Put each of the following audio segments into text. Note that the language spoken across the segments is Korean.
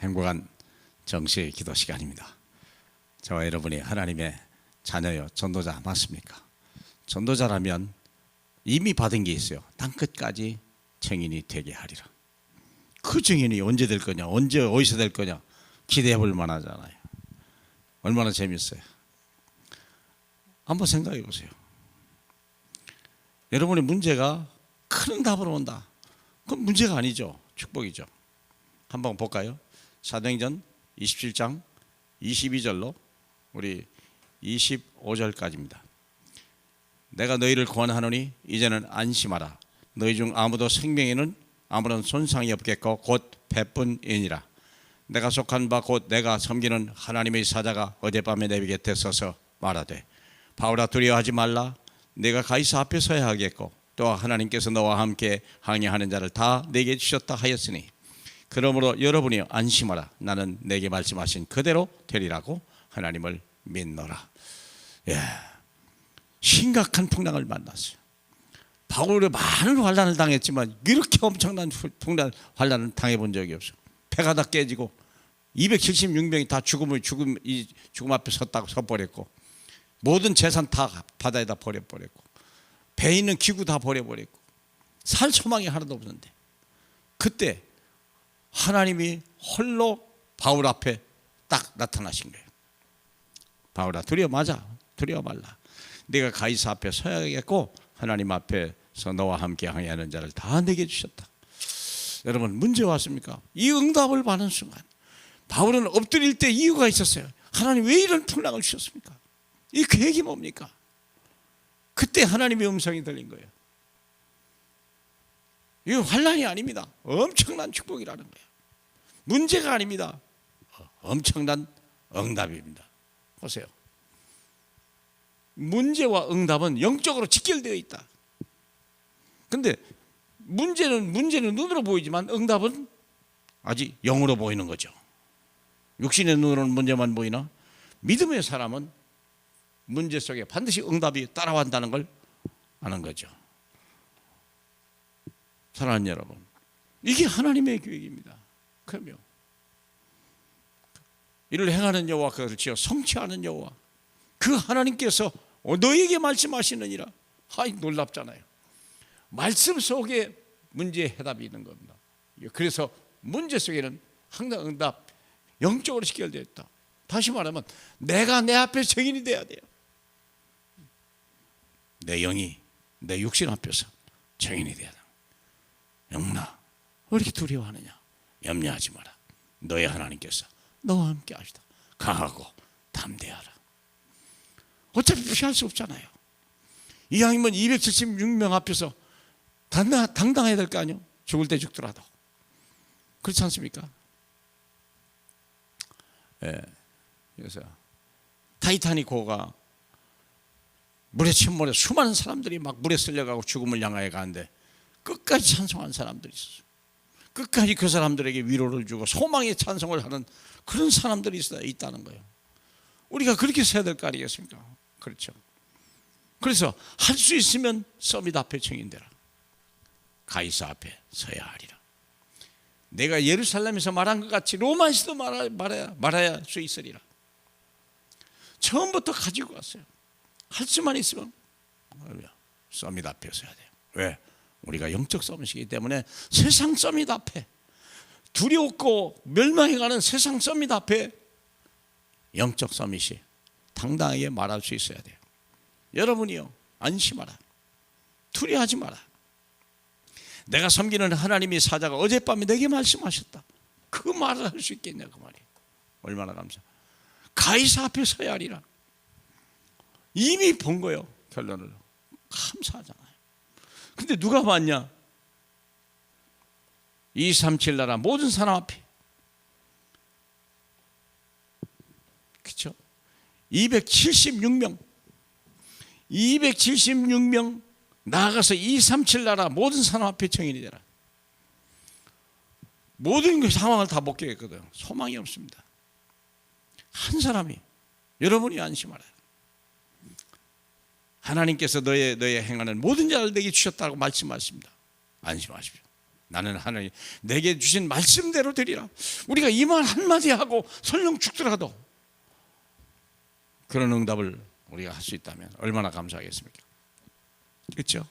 행복한 정시의 기도 시간입니다. 저와 여러분이 하나님의 자녀요 전도자 맞습니까? 전도자라면 이미 받은 게 있어요. 땅 끝까지 증인이 되게 하리라. 그 증인이 언제 될 거냐, 언제 어디서 될 거냐 기대해 볼 만하잖아요. 얼마나 재밌어요. 한번 생각해 보세요. 여러분의 문제가 큰 답으로 온다. 그건 문제가 아니죠. 축복이죠. 한번 볼까요? 사도행전 27장 22절로 우리 25절까지입니다. 내가 너희를 구원하노니 이제는 안심하라. 너희 중 아무도 생명에는 아무런 손상이 없겠고 곧 배뿐이니라. 내가 속한 바 곧 내가 섬기는 하나님의 사자가 어젯밤에 내 곁에 서서 말하되 바울아 두려워하지 말라. 내가 가이사 앞에 서야 하겠고 또 하나님께서 너와 함께 항해하는 자를 다 내게 주셨다 하였으니 그러므로 여러분이 안심하라. 나는 내게 말씀하신 그대로 되리라고 하나님을 믿노라. 예. 심각한 풍랑을 만났어요. 바울이 많은 환란을 당했지만 이렇게 엄청난 풍란 환란을 당해 본 적이 없어요. 배가 다 깨지고 276명이 다 죽음을 죽음 이 죽음 앞에 섰다고 서버렸고 모든 재산 다 바다에다 버려버렸고 배에 있는 기구 다 버려버렸고 살 소망이 하나도 없는데 그때 하나님이 홀로 바울 앞에 딱 나타나신 거예요. 바울아 두려워 마자 두려워 말라. 네가 가이사 앞에 서야겠고 하나님 앞에서 너와 함께 항해하는 자를 다 내게 주셨다. 여러분 문제 왔습니까? 이 응답을 받는 순간 바울은 엎드릴 때 이유가 있었어요. 하나님 왜 이런 풍랑을 주셨습니까? 이 계획이 뭡니까? 그때 하나님의 음성이 들린 거예요. 이거 환란이 아닙니다. 엄청난 축복이라는 거예요. 문제가 아닙니다. 엄청난 응답입니다. 보세요. 문제와 응답은 영적으로 직결되어 있다. 근데 문제는 문제는 눈으로 보이지만 응답은 아직 영으로 보이는 거죠. 육신의 눈으로는 문제만 보이나 믿음의 사람은 문제 속에 반드시 응답이 따라간다는 걸 아는 거죠. 사랑하는 여러분, 이게 하나님의 계획입니다. 그러면 이를 행하는 여호와 그것을 지어 성취하는 여호와 그 하나님께서 너에게 말씀하시느니라. 하이 놀랍잖아요. 말씀 속에 문제의 해답이 있는 겁니다. 그래서 문제 속에는 항상 응답 영적으로 직결되어 있다. 다시 말하면 내가 내 앞에 증인이 돼야 돼요. 내 영이 내 육신 앞에서 증인이 돼야 돼. 영나 왜 이렇게 두려워하느냐? 염려하지 마라. 너의 하나님께서 너와 함께 하시다. 강하고 담대하라. 어차피 피할 수 없잖아요. 이왕이면 276명 앞에서 당당, 당당해야 될 거 아니요? 죽을 때 죽더라도. 그렇지 않습니까? 예. 그래서 타이타닉호가 물에 침몰해 수많은 사람들이 막 물에 쓸려가고 죽음을 향하여 가는데 끝까지 찬송한 사람들이 있었어요. 끝까지 그 사람들에게 위로를 주고 소망의 찬송을 하는 그런 사람들이 있다는 거예요. 우리가 그렇게 서야 될 거 아니겠습니까? 그렇죠. 그래서 할 수 있으면 서밋 앞에 청인되라. 가이사 앞에 서야 하리라. 내가 예루살렘에서 말한 것 같이 로마에서도 말하, 말해야, 말해야 수 있으리라. 처음부터 가지고 왔어요. 할 수만 있으면 서밋 앞에 서야 돼요. 왜? 우리가 영적 서밋이기 때문에 세상 서밋 앞에 두렵고 멸망해가는 세상 서밋 앞에 영적 서밋이 당당하게 말할 수 있어야 돼요. 여러분이요 안심하라. 두려워하지 마라. 내가 섬기는 하나님의 사자가 어젯밤에 내게 말씀하셨다. 그 말을 할 수 있겠냐 그 말이. 얼마나 감사. 가이사 앞에 서야 하리라. 이미 본 거요 결론을. 감사하잖아요. 근데 누가 봤냐? 237 나라 모든 사람 앞에. 그렇죠? 276명 276명 나아가서 237 나라 모든 사람 앞에 청인이 되라. 모든 그 상황을 다 목격했거든. 소망이 없습니다. 한 사람이 여러분이 안심하라. 하나님께서 너의 너의 행하는 모든 자를 내게 주셨다고 말씀하십니다. 안심하십시오. 나는 하나님 내게 주신 말씀대로 되리라. 우리가 이 말 한마디 하고 설령 죽더라도 그런 응답을 우리가 할 수 있다면 얼마나 감사하겠습니까? 그렇죠?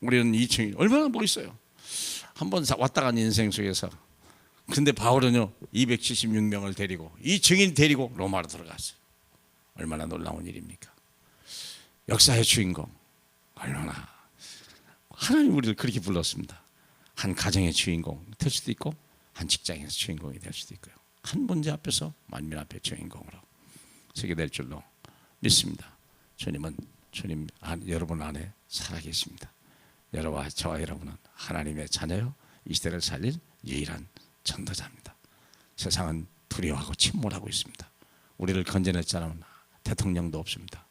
우리는 이 증인 얼마나 멋있어요. 한번 왔다 간 인생 속에서 근데 바울은요 276명을 데리고 이 증인 데리고 로마로 들어갔어요. 얼마나 놀라운 일입니까? 역사의 주인공 얼마나 하나님 우리를 그렇게 불렀습니다. 한 가정의 주인공 될 수도 있고 한 직장에서 주인공이 될 수도 있고요. 한 문제 앞에서 만민 앞에 주인공으로 서게 될 줄로 믿습니다. 주님은 주님 안, 여러분 안에 살아계십니다. 여러와 저와 여러분은 하나님의 자녀요 이 시대를 살릴 유일한 전도자입니다. 세상은 두려워하고 침몰하고 있습니다. 우리를 건져냈자는 대통령도 없습니다.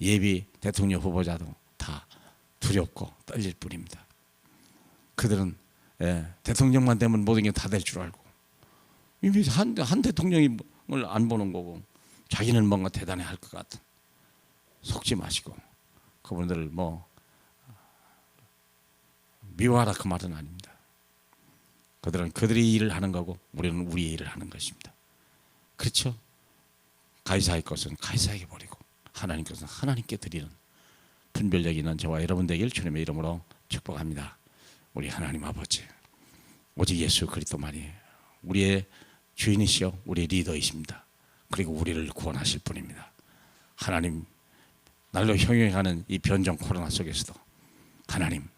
예비 대통령 후보자도 다 두렵고 떨릴 뿐입니다. 그들은 예, 대통령만 되면 모든 게 다 될 줄 알고 이미 한, 한 대통령을 안 보는 거고 자기는 뭔가 대단해 할것 같은 속지 마시고 그분들을 뭐 미워하라 그 말은 아닙니다. 그들은 그들의 일을 하는 거고 우리는 우리의 일을 하는 것입니다. 그렇죠? 가이사의 것은 가이사에게 버리고 하나님 것은 하나님께 드리는 분별력 있는 저와 여러분 되길 주님의 이름으로 축복합니다. 우리 하나님 아버지 오직 예수 그리스도만이 우리의 주인이시요 우리의 리더이십니다. 그리고 우리를 구원하실 분입니다. 하나님 날로 형용하는 이 변종 코로나 속에서도 하나님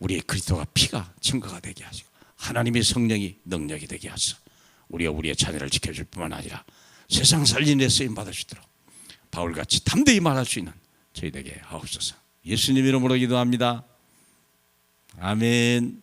우리의 그리스도가 피가 증거가 되게 하시고 하나님의 성령이 능력이 되게 하소 우리가 우리의 자녀를 지켜줄 뿐만 아니라 세상 살리는 데 쓰임 받으시도록 바울같이 담대히 말할 수 있는 저희에게 하옵소서. 예수님 이름으로 기도합니다. 아멘.